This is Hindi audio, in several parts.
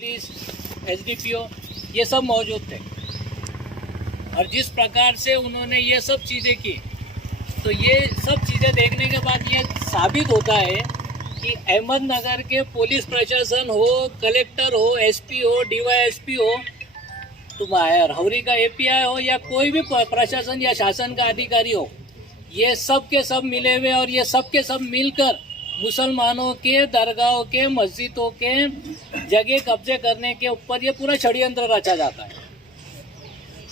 पुलिस, एसडीपीओ ये सब मौजूद थे और जिस प्रकार से उन्होंने ये सब चीज़ें की, तो ये सब चीज़ें देखने के बाद ये साबित होता है कि अहमदनगर के पुलिस प्रशासन हो, कलेक्टर हो, एसपी हो, डीवाईएसपी हो, तुम्हारे हौरी का एपीआई हो या कोई भी प्रशासन या शासन का अधिकारी हो, ये सब के सब मिले हुए और ये सब के सब मिलकर मुसलमानों के दरगाहों के, मस्जिदों के जगह कब्जे करने के ऊपर ये पूरा षड्यंत्र रचा जाता है।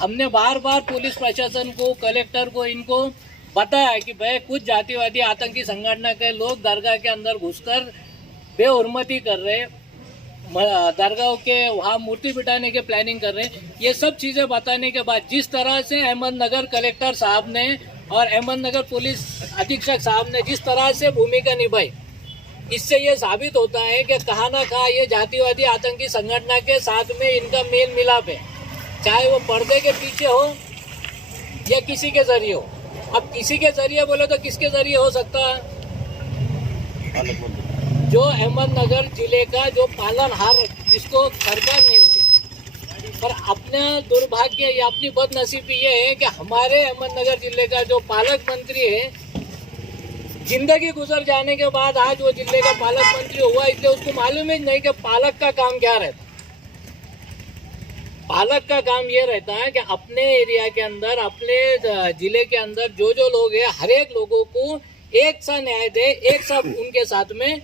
हमने बार बार पुलिस प्रशासन को, कलेक्टर को, इनको बताया कि भाई कुछ जातिवादी आतंकी संगठन के लोग दरगाह के अंदर घुसकर बेहुरमती कर रहे, दरगाहों के वहाँ मूर्ति बिठाने के प्लानिंग कर रहे हैं। ये सब चीज़ें बताने के बाद जिस तरह से अहमदनगर कलेक्टर साहब ने और अहमदनगर पुलिस अधीक्षक साहब ने जिस तरह से भूमिका निभाई, इससे ये साबित होता है कि कहाँ ना कहाँ ये जातिवादी आतंकी संगठन के साथ में इनका मेल मिलाप है, चाहे वो पर्दे के पीछे हो या किसी के जरिए हो। अब किसी के जरिए बोले तो किसके जरिए हो सकता है? जो अहमदनगर जिले का जो पालनहार जिसको सरकार नियमती, पर अपना दुर्भाग्य या अपनी बदनसीबी ये है कि हमारे अहमदनगर जिले का जो पालक मंत्री है, जिंदगी गुजर जाने के बाद आज वो जिले का पालक मंत्री हुआ, इसलिए उसको मालूम ही नहीं कि पालक का काम क्या रहता है। पालक का काम ये रहता है कि अपने एरिया के अंदर, अपने जिले के अंदर जो जो लोग हैं, हर एक लोगों को एक सा न्याय दे, एक सा उनके साथ में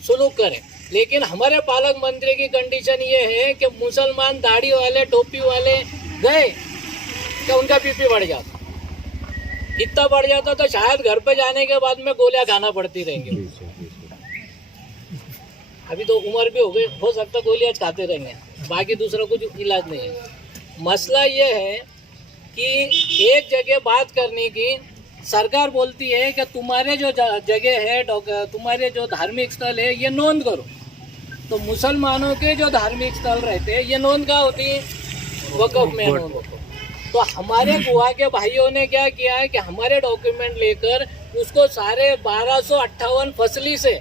सुलूक करे। लेकिन हमारे पालक मंत्री की कंडीशन ये है कि मुसलमान दाढ़ी वाले, टोपी वाले गए तो उनका बीपी बढ़ जाता, इतना बढ़ जाता तो शायद घर पे जाने के बाद में गोलियां खाना पड़ती रहेंगी। अभी तो उम्र भी हो सकता गोलियां खाते रहेंगे, बाकी दूसरा कुछ इलाज नहीं है। मसला ये है कि एक जगह बात करने की सरकार बोलती है कि तुम्हारे जो जगह है, तुम्हारे जो धार्मिक स्थल है, ये नोंद करो। तो मुसलमानों के जो धार्मिक स्थल रहते हैं, ये नोंद कहाँ होती है? वक़्फ़ में नोंद होती है। तो हमारे गुआ के भाइयों ने क्या किया है कि हमारे डॉक्यूमेंट लेकर उसको सारे 1258 फसली से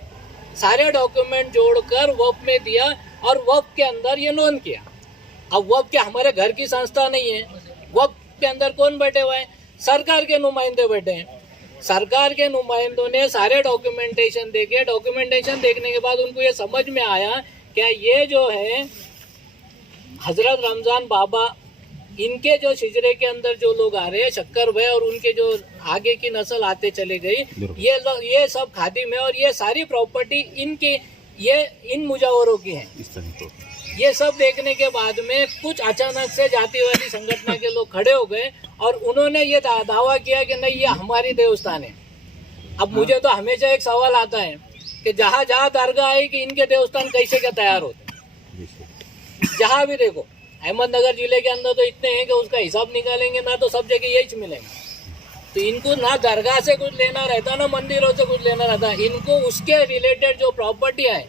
सारे डॉक्यूमेंट जोड़कर वक़्फ़ में दिया और वक़्फ़ के अंदर ये नोंद किया। अब वक़्फ़ के हमारे घर की संस्था नहीं है, वक़्फ़ के अंदर कौन बैठे हुए हैं? सरकार के नुमाइंदे बैठे हैं। सरकार के नुमाइंदों ने सारे डॉक्यूमेंटेशन देखे, डॉक्यूमेंटेशन देखने के बाद उनको ये समझ में आया क्या ये जो है हजरत रमजान बाबा, इनके जो शिजरे के अंदर जो लोग आ रहे हैं, शक्कर भाई और उनके जो आगे की नस्ल आते चले गई, ये सब खादिम है और ये सारी प्रॉपर्टी इनकी, ये इन मुजावरों की है। ये सब देखने के बाद में कुछ अचानक से जातिवादी संगठन के लोग खड़े हो गए और उन्होंने ये दावा किया कि नहीं, ये हमारी देवस्थान है। अब मुझे तो हमेशा एक सवाल आता है कि जहाँ जहाँ दरगाह है कि इनके देवस्थान कैसे क्या तैयार होते, जहाँ भी देखो अहमदनगर जिले के अंदर तो इतने हैं कि उसका हिसाब निकालेंगे ना तो सब जगह यही मिलेंगे। तो इनको ना दरगाह से कुछ लेना रहता, ना मंदिरों से कुछ लेना रहता, इनको उसके रिलेटेड जो प्रॉपर्टी है,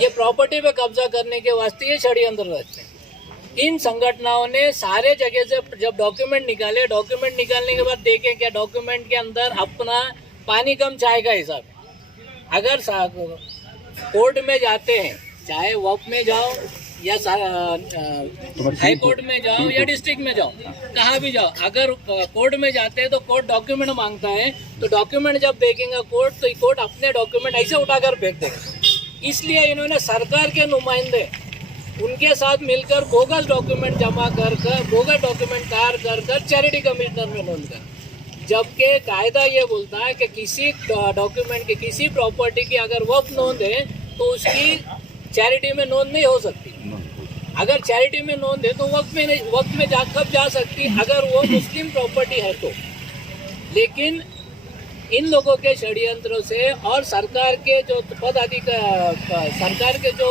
ये प्रॉपर्टी पे कब्जा करने के वास्ते ये षड्यंत्र रचते हैं। इन संगठनों ने सारे जगह से जब डॉक्यूमेंट निकाले, डॉक्यूमेंट निकालने के बाद देखे क्या डॉक्यूमेंट के अंदर अपना पानी कम चाय का हिसाब है। अगर कोर्ट में जाते हैं, चाहे वक़्फ़ में जाओ या हाई कोर्ट में जाओ या डिस्ट्रिक्ट में जाओ, कहाँ भी जाओ, अगर कोर्ट में जाते हैं तो कोर्ट डॉक्यूमेंट मांगता है, तो डॉक्यूमेंट जब देखेंगे कोर्ट, तो कोर्ट अपने डॉक्यूमेंट ऐसे उठाकर फेंक देगा। इसलिए इन्होंने सरकार के नुमाइंदे उनके साथ मिलकर बोगस डॉक्यूमेंट जमा कर बोगस डॉक्यूमेंट तैयार कर चैरिटी कमिश्नर में नोंद कर, जबकि कायदा ये बोलता है कि किसी डॉक्यूमेंट की, किसी प्रॉपर्टी की अगर वक़्फ़ नोंद है तो उसकी चैरिटी में नोंद नहीं हो सकती। अगर चैरिटी में नोंद है तो वक़्फ़ में कब जा सकती, अगर वो मुस्लिम प्रॉपर्टी है तो। लेकिन इन लोगों के षड्यंत्रों से और सरकार के जो सरकार के जो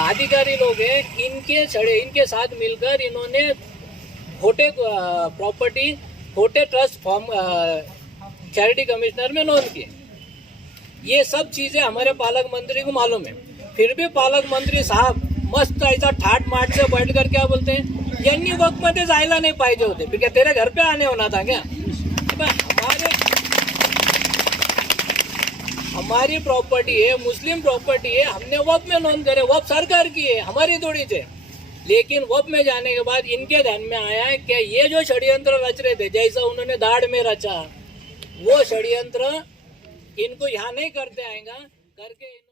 अधिकारी लोग हैं, इनके साथ मिलकर इन्होंने खोटे प्रॉपर्टी, खोटे ट्रस्ट फॉर्म चैरिटी कमिश्नर में नोंद किए। ये सब चीज़ें हमारे पालक मंत्री को मालूम है, फिर भी पालक मंत्री साहब मस्त ऐसा ठाट माट से बैठ कर क्या बोलते हैं, यांनी वक्त मध्ये जायला नहीं पाहिजे होते, फिर क्या तेरे घर पे आने होना था क्या? हमारी प्रॉपर्टी है, मुस्लिम प्रॉपर्टी है, हमने वक्फ में नोंद करे, वक्फ सरकार की है, हमारी थोड़ी थे। लेकिन वक्फ में जाने के बाद इनके ध्यान में आया है कि ये जो षड्यंत्र रच रहे थे, जैसा उन्होंने दाढ़ में रचा, वो षड्यंत्र इनको यहाँ नहीं करते आएगा करके